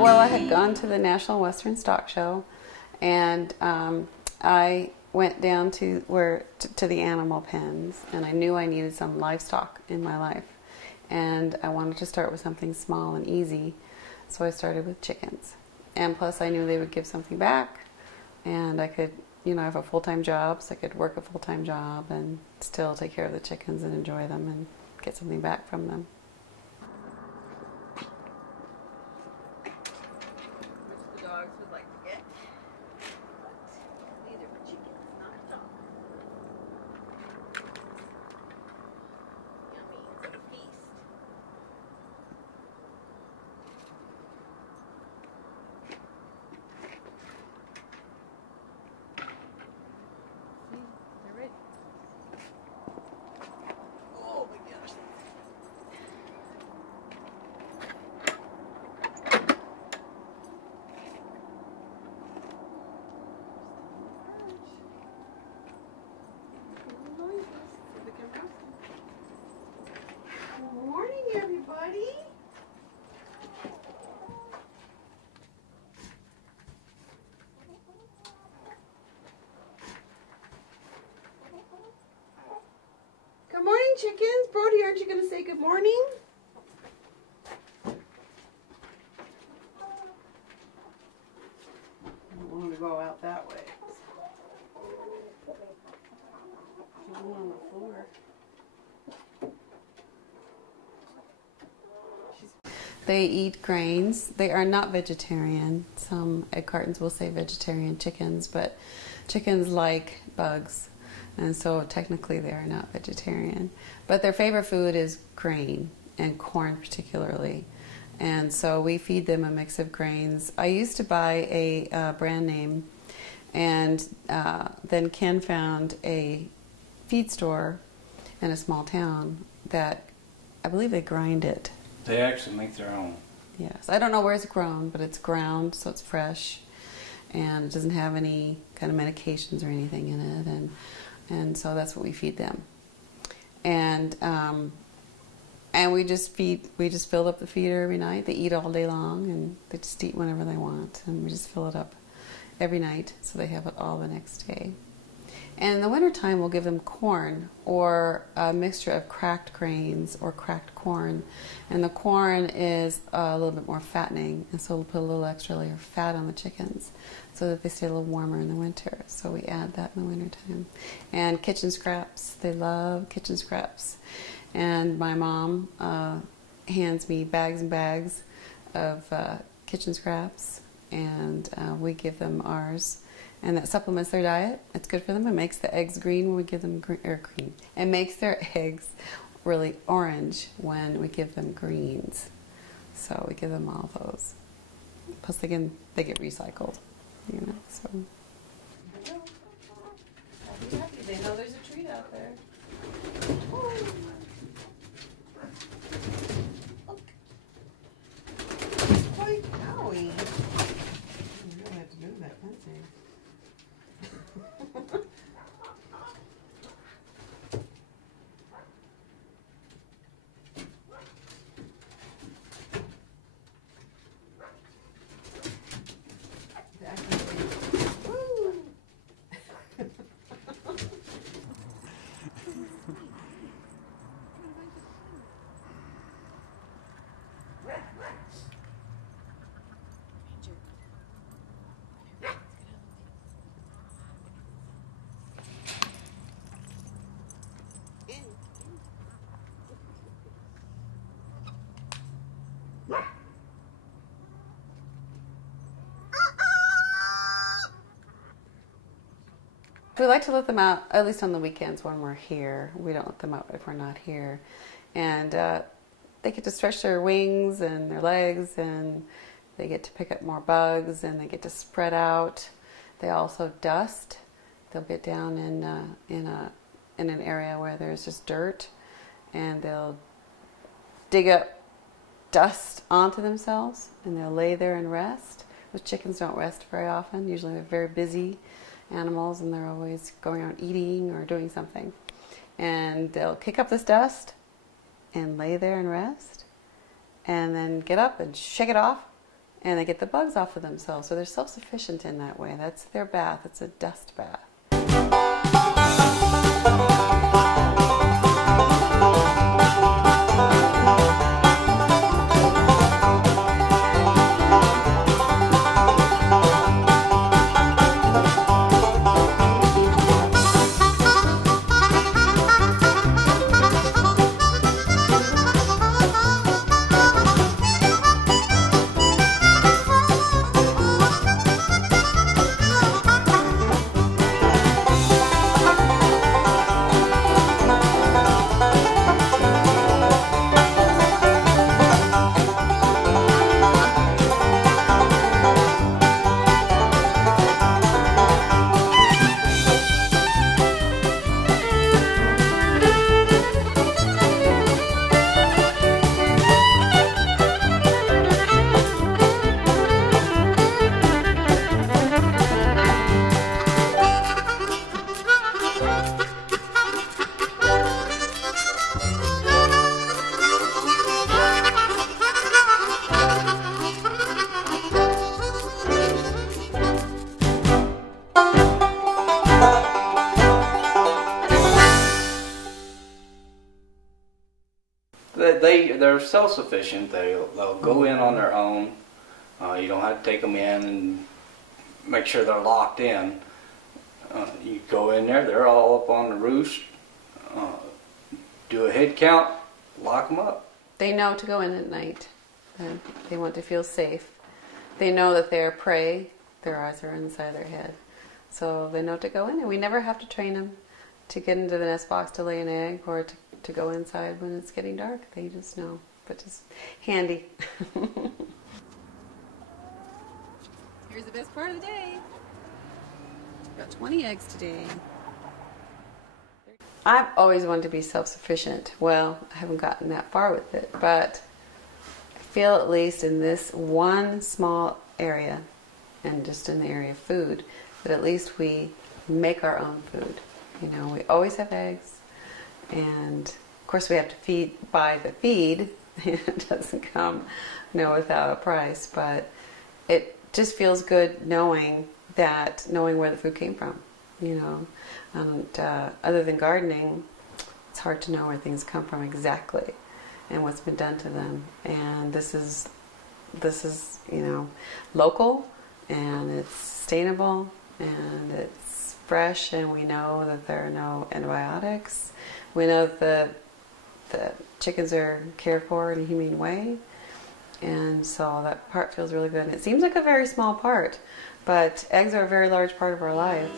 Well, I had gone to the National Western Stock Show, and I went down to the animal pens, and I knew I needed some livestock in my life, and I wanted to start with something small and easy, so I started with chickens. And plus, I knew they would give something back, and I could, you know, I have a full-time job, so I could work a full-time job and still take care of the chickens and enjoy them and get something back from them. Good morning, chickens. Brody, aren't you going to say good morning? I don't want him to go out that way. He's on the floor. They eat grains. They are not vegetarian. Some egg cartons will say vegetarian chickens, but chickens like bugs. And so technically they are not vegetarian. But their favorite food is grain, and corn particularly. And so we feed them a mix of grains. I used to buy a brand name, and then Ken found a feed store in a small town that I believe they grind it. They actually make their own. Yes. I don't know where it's grown, but it's ground, so it's fresh. And it doesn't have any kind of medications or anything in it. And so that's what we feed them. And we just fill up the feeder every night. They eat all day long, and they just eat whenever they want. And we just fill it up every night so they have it all the next day. And in the wintertime, we'll give them corn or a mixture of cracked grains or cracked corn. And the corn is a little bit more fattening, and so we'll put a little extra layer of fat on the chickens so that they stay a little warmer in the winter. So we add that in the wintertime. And kitchen scraps. They love kitchen scraps. And my mom hands me bags and bags of kitchen scraps, and we give them ours. And that supplements their diet. It's good for them. It makes the eggs green when we give them green. It makes their eggs really orange when we give them greens. So we give them all those. Plus they get recycled, you know. So I'll be happy. They know there's a treat out there. Holy cowie! You really have to move that fencing. We like to let them out, at least on the weekends when we're here. We don't let them out if we're not here. And they get to stretch their wings and their legs, and they get to pick up more bugs, and they get to spread out. They also dust. They'll get down in an area where there's just dirt, and they'll dig up dust onto themselves, and they'll lay there and rest. Those chickens don't rest very often. Usually they're very busy animals, and they're always going around eating or doing something. And they'll kick up this dust and lay there and rest, and then get up and shake it off, and they get the bugs off of themselves. So they're self-sufficient in that way. That's their bath. It's a dust bath. They're self-sufficient. They'll go in on their own. You don't have to take them in and make sure they're locked in. You go in there, they're all up on the roost. Do a head count, lock them up. They know to go in at night. They want to feel safe. They know that they're prey. Their eyes are inside their head. So they know to go in, and we never have to train them to get into the nest box to lay an egg, or to go inside when it's getting dark. They just know, but just handy. Here's the best part of the day. Got 20 eggs today. I've always wanted to be self-sufficient. Well, I haven't gotten that far with it, but I feel at least in this one small area, and just in the area of food, that at least we make our own food. You know, we always have eggs, and of course we have to buy the feed. It doesn't come, without a price, but it just feels good knowing where the food came from, and other than gardening, it's hard to know where things come from exactly and what's been done to them. And this is local, and it's sustainable, and it's fresh, and we know that there are no antibiotics. We know that the chickens are cared for in a humane way, and so that part feels really good. And it seems like a very small part, but eggs are a very large part of our life.